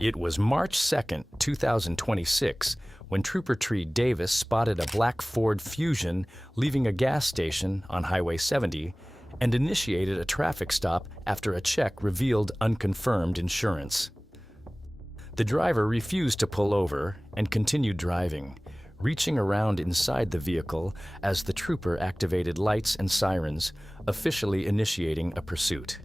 It was March 2nd, 2026, when Trooper Tree Davis spotted a black Ford Fusion leaving a gas station on Highway 70 and initiated a traffic stop after a check revealed unconfirmed insurance. The driver refused to pull over and continued driving, reaching around inside the vehicle as the trooper activated lights and sirens, officially initiating a pursuit.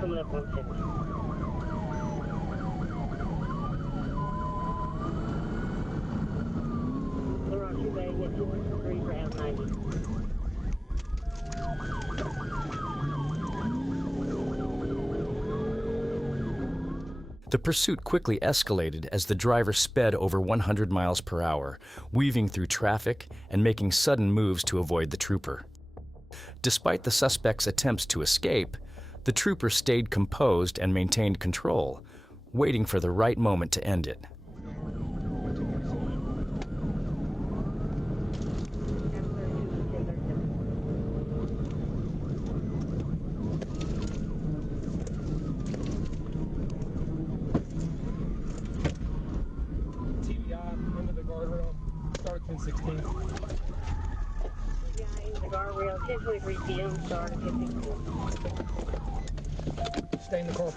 Coming up on 50. We're on 2 Bay, get 213 round 90. The pursuit quickly escalated as the driver sped over 100 miles per hour, weaving through traffic and making sudden moves to avoid the trooper. Despite the suspect's attempts to escape, the trooper stayed composed and maintained control, waiting for the right moment to end it. TBI into the guardrail, start at 10:16. TBI into the guardrail, 10:23 p.m. start at 10:16. Stay in the car.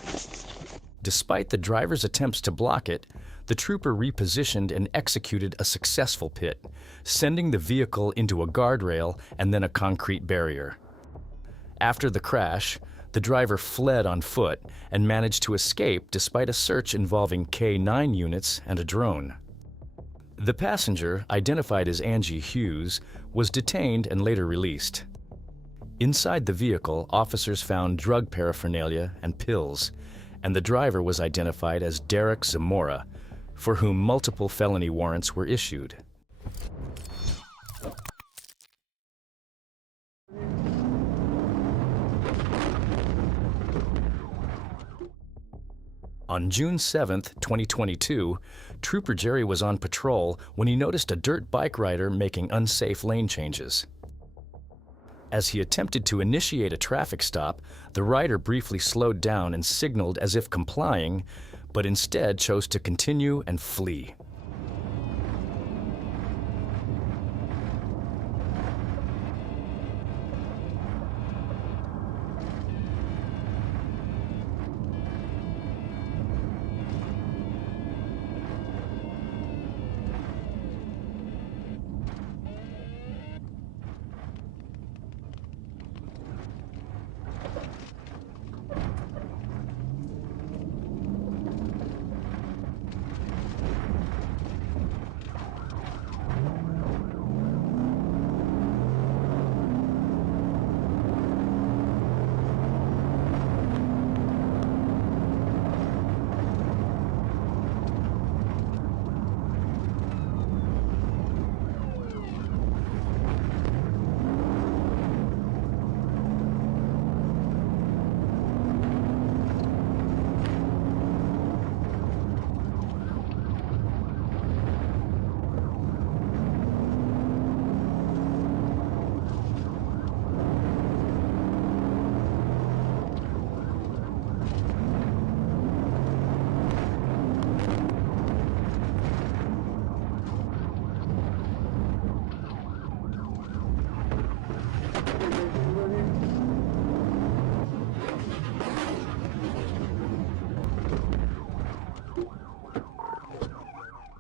Despite the driver's attempts to block it, the trooper repositioned and executed a successful pit, sending the vehicle into a guardrail and then a concrete barrier. After the crash, the driver fled on foot and managed to escape despite a search involving K-9 units and a drone. The passenger, identified as Angie Hughes, was detained and later released. Inside the vehicle, officers found drug paraphernalia and pills, and the driver was identified as Derek Zamora, for whom multiple felony warrants were issued. On June 7, 2022, Trooper Jerry was on patrol when he noticed a dirt bike rider making unsafe lane changes. As he attempted to initiate a traffic stop, the rider briefly slowed down and signaled as if complying, but instead chose to continue and flee.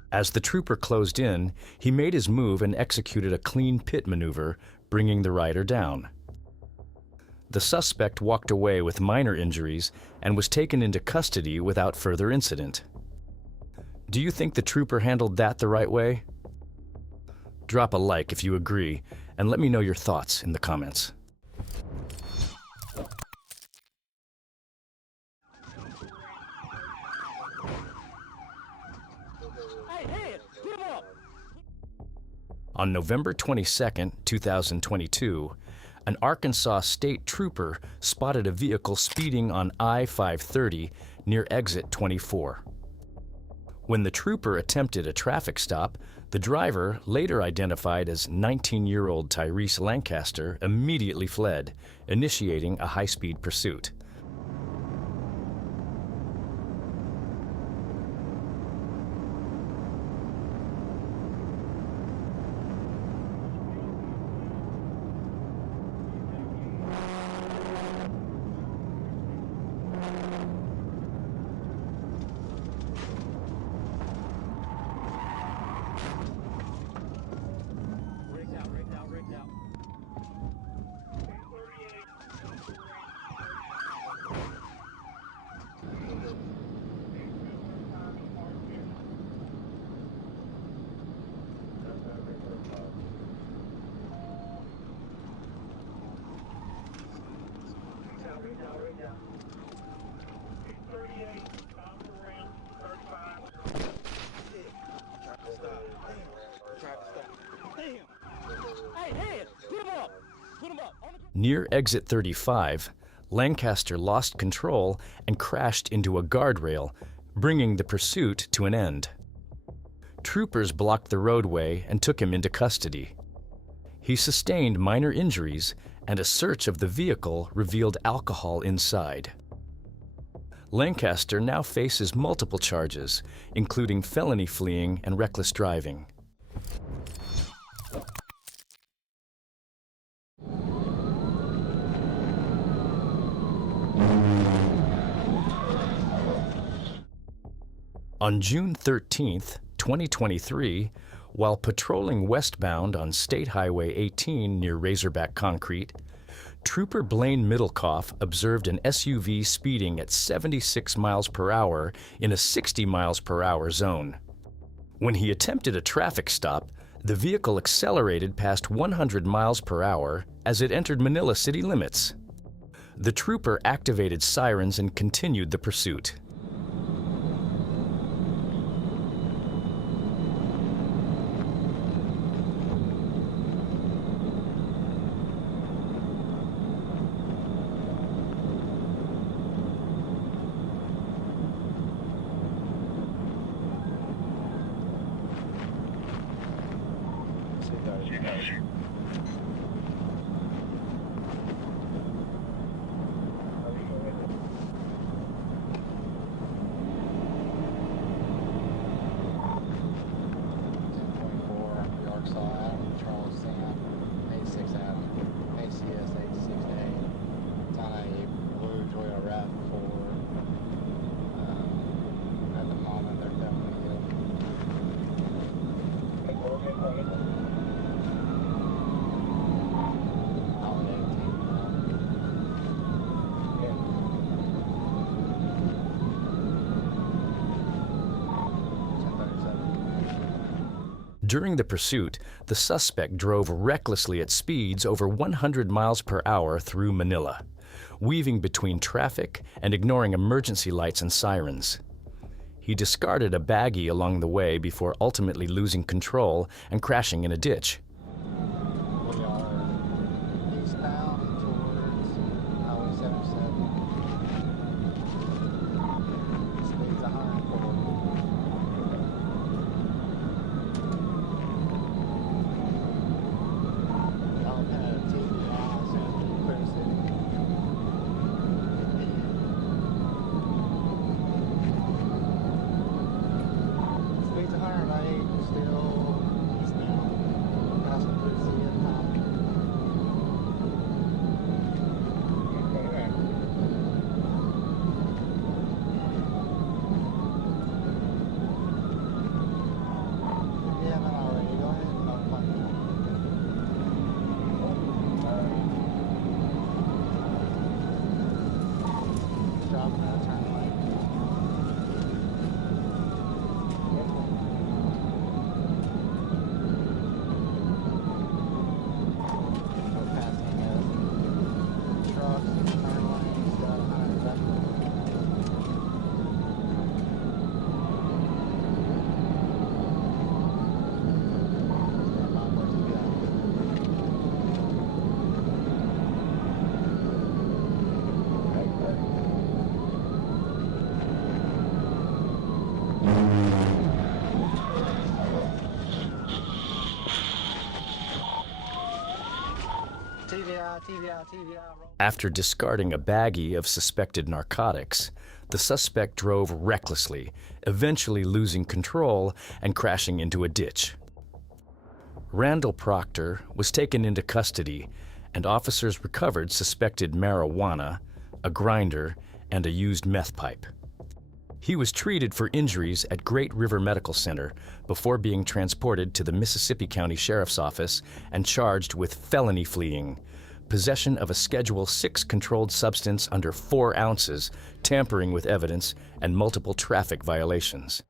As the trooper closed in, he made his move and executed a clean pit maneuver, bringing the rider down. The suspect walked away with minor injuries and was taken into custody without further incident. Do you think the trooper handled that the right way? Drop a like if you agree, and let me know your thoughts in the comments. On November 22, 2022, an Arkansas state trooper spotted a vehicle speeding on I-530 near exit 24. When the trooper attempted a traffic stop, the driver, later identified as 19-year-old Tyrese Lancaster, immediately fled, initiating a high-speed pursuit. Near exit 35, Lancaster lost control and crashed into a guardrail, bringing the pursuit to an end. Troopers blocked the roadway and took him into custody. He sustained minor injuries, and a search of the vehicle revealed alcohol inside. Lancaster now faces multiple charges, including felony fleeing and reckless driving. On June 13, 2023, while patrolling westbound on State Highway 18 near Razorback Concrete, Trooper Blaine Middlecoff observed an SUV speeding at 76 miles per hour in a 60 miles per hour zone. When he attempted a traffic stop, the vehicle accelerated past 100 miles per hour as it entered Manila city limits. The trooper activated sirens and continued the pursuit. During the pursuit, the suspect drove recklessly at speeds over 100 miles per hour through Manila, weaving between traffic and ignoring emergency lights and sirens. He discarded a baggie along the way before ultimately losing control and crashing in a ditch. We are eastbound towards Highway 77. Speeds 140. Y'all kind of TV eyes in Clear City. Speeds 108, still eastbound. After discarding a baggie of suspected narcotics, the suspect drove recklessly, eventually losing control and crashing into a ditch. Randall Proctor was taken into custody, and officers recovered suspected marijuana, a grinder, and a used meth pipe. He was treated for injuries at Great River Medical Center before being transported to the Mississippi County Sheriff's Office and charged with felony fleeing, possession of a Schedule 6 controlled substance under 4 ounces, tampering with evidence, and multiple traffic violations.